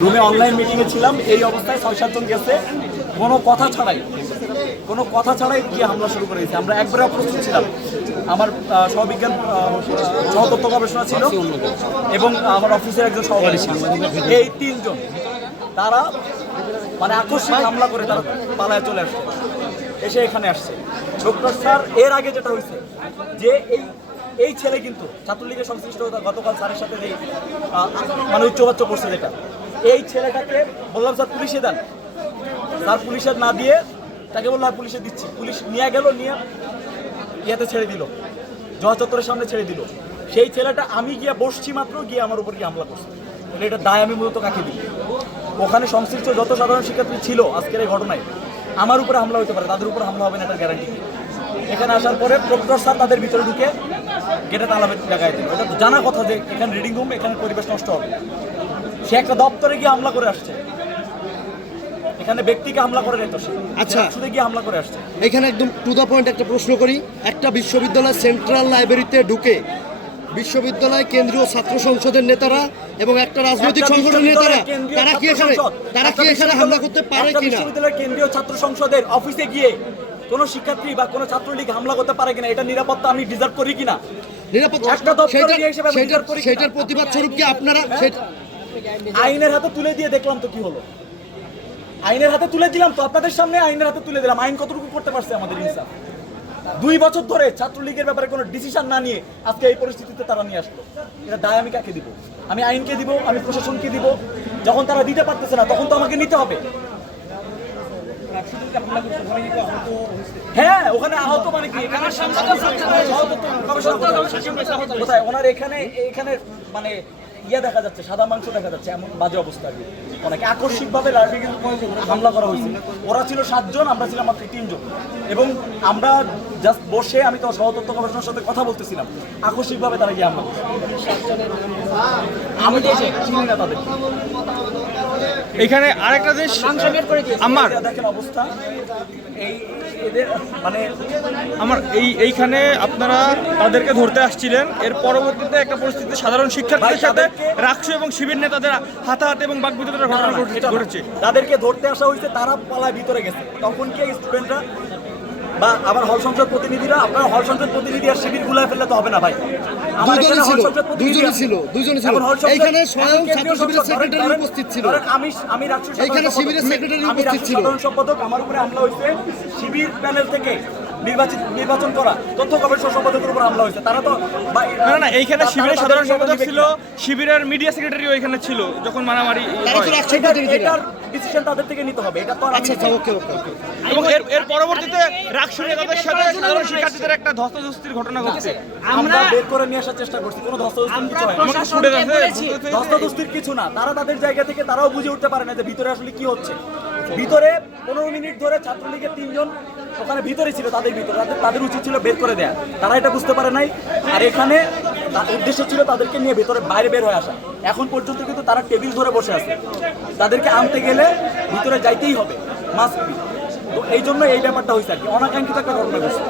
রুমে অনলাইন মিটিংয়ে ছিলাম, এই অবস্থায় ৬-৭ জন গেছে, কোনো কথা ছাড়াই গিয়ে হামলা শুরু করে দিয়েছে। আমরা একবারে অপ্রস্তুত ছিলাম। আমার সহবিজ্ঞান সহতত্ত্ব গবেষণা ছিল এবং আমার অফিসের একজন সহকারী ছিল। এই ৩ জন তারা মানে আকস্মিক হামলা করে তারা পালায় চলে আসছে, এসে এখানে আসছে। ডক্টর স্যার এর আগে যেটা হয়েছে যে এই ছেলে কিন্তু ছাত্রলীগের সংশ্লিষ্ট গতকাল স্যারের সাথে এই মানে উচ্চবাচ্য করছে, যেটা এই ছেলেটাকে বললাম স্যার পুলিশে দেন, স্যার পুলিশে না দিয়ে তাকে বললাম পুলিশে দিচ্ছি, পুলিশ নিয়ে গেল, নিয়ে ইয়াতে ছেড়ে দিল, জয় চত্বরের সামনে ছেড়ে দিল। সেই ছেলেটা আমি গিয়ে বসছি মাত্র গিয়ে আমার উপর গিয়ে হামলা করছে। এটা দায় আমি মূলত কাকে দিই? ওখানে সংশ্লিষ্ট যত সাধারণ শিক্ষার্থী ছিল আজকের এই ঘটনায় আমার উপরে হামলা হতে পারে, তাদের উপর হামলা হবে না এটার গ্যারান্টি। এখানে আসার পরে প্রক্টর স্যার তাদের ভিতরে ঢুকে গেটে তালা লাগাই দিল। এটা জানা কথা যে এখানে রিডিং রুম, এখানে পরিবেশ নষ্ট হবে। সে একটা দপ্তরে গিয়ে হামলা করে আসছে, এখানে ব্যক্তিকে হামলা করে যেত, সে আচ্ছা শুধু গিয়ে হামলা করে আসছে। এখানে একদম টু দ্য পয়েন্ট একটা প্রশ্ন করি। একটা বিশ্ববিদ্যালয় সেন্ট্রাল লাইব্রেরিতে ঢুকে বিশ্ববিদ্যালয় কেন্দ্রীয় ছাত্র সংসদের নেতারা এবং একটা রাজনৈতিক সংগঠনের নেতারা তারা কি এখানে হামলা করতে পারে কিনা? বিশ্ববিদ্যালয়ের কেন্দ্রীয় ছাত্র সংসদের অফিসে গিয়ে কোনো শিক্ষার্থী বা কোনো ছাত্রলীগ হামলা করতে পারে কিনা? এটা নিরাপত্তা আমি ডিজার্ভ করি কিনা? সেটার প্রতিবাদ স্বরূপ কি আপনারা আইনের হাতে তুলে দিয়ে দেখলাম তো কি হলো? আইনের হাতে তুলে দিলাম তো, আপনাদের সামনে আইনের হাতে তুলে দিলাম। আইন কতটুকু করতে পারছে আমাদের ইনসাফ? 2 বছর ধরে ছাত্রলীগের ব্যাপারে কোনো ডিসিশন না নিয়ে আজকে এই পরিস্থিতিতে তারা নিয়ে আসলো। এটা দায় আমি কাকে দিব? আমি আইনকে দিব, আমি প্রশাসনকে দিব। যখন তারা দিতে পারতেছে না তখন তো আমাকে নিতে হবে। হ্যাঁ, ওখানে আহত মানে কি? কোথায় ওনার এখানে মানে ইয়ে দেখা যাচ্ছে, সাদা মাংস দেখা যাচ্ছে, এমন বাজে অবস্থা। অনেকে আকস্মিকভাবে হামলা করা হয়েছে। ওরা ছিল 7 জন, আমরা ছিলাম মাত্র 3 জন। এবং আমরা জাস্ট বসে আমি তো সহতত্ত্ব গবেষণার সাথে কথা বলতেছিলাম, আকস্মিকভাবে তারা গিয়ে হামলা করছে। আমি চিনি না তাদের। এখানে আরেকটা দেশ আমার দেখেন অবস্থা এদের মানে এইখানে আপনারা তাদেরকে ধরতে আসছিলেন, এর পরবর্তীতে একটা পরিস্থিতি সাধারণ শিক্ষার্থীদের সাথে রাকসু এবং শিবির নেতাদের হাতাহাতি এবং বাকবিতণ্ডার ঘটনা ঘটেছে। তাদেরকে ধরতে আসা হয়েছে, তারা পালায় ভিতরে গেছে। তখন কি স্টুডেন্টরা বা আবার হল সংসদ প্রতিনিধিরা, আপনারা হল সংসদ প্রতিনিধি আর শিবির গুলায় ফেললে তো হবে না ভাই। দুজনই ছিল। এখানে স্বয়ং ছাত্র শিবিরের সেক্রেটারি উপস্থিত ছিল। আমি রাকসু এখানে শিবিরের সেক্রেটারি উপস্থিত ছিল। সাধারণ সম্পাদক, আমার উপরে হামলা হয়েছে শিবির প্যানেল থেকে নির্বাচন করা তথ্য গবেষণা সম্পাদকের উপর হামলা হয়েছে। তারা তো না এইখানে শিবিরের সাধারণ সম্পাদক ছিল, শিবিরের মিডিয়া সেক্রেটারিও এখানে ছিল যখন মারামারি এটার ডিসিশন তাদের থেকে নিতে হবে। এটা তো এবং এর পরবর্তীতে রাকসু নেতাদের সাথে সাধারণ শিক্ষার্থীদের একটা ধস্তাধস্তির ঘটনা ঘটছে। আমরা বের করে নিয়ে আসার চেষ্টা করছি, কোনো ধস্তাধস্তির কিছু না। তারা তাদের জায়গা থেকে তারাও বুঝে উঠতে পারে না যে ভিতরে আসলে কি হচ্ছে। ভিতরে 15 মিনিট ধরে ছাত্রলীগের 3 জন ওখানে ভিতরে ছিল, তাদের উচিত ছিল বের করে দেয়া, তারা এটা বুঝতে পারে নাই। আর এখানে উদ্দেশ্য ছিল তাদেরকে নিয়ে বাইরে বের হয়ে আসা। এখন পর্যন্ত কিন্তু তারা টেবিল ধরে বসে আছে, তাদেরকে আনতে গেলে ভিতরে যাইতেই হবে, মাস্ট বি। তো এই জন্য এই ব্যাপারটা হয়েছে আর কি, অনাকাঙ্ক্ষিত একটা ঘটনা ঘটছে।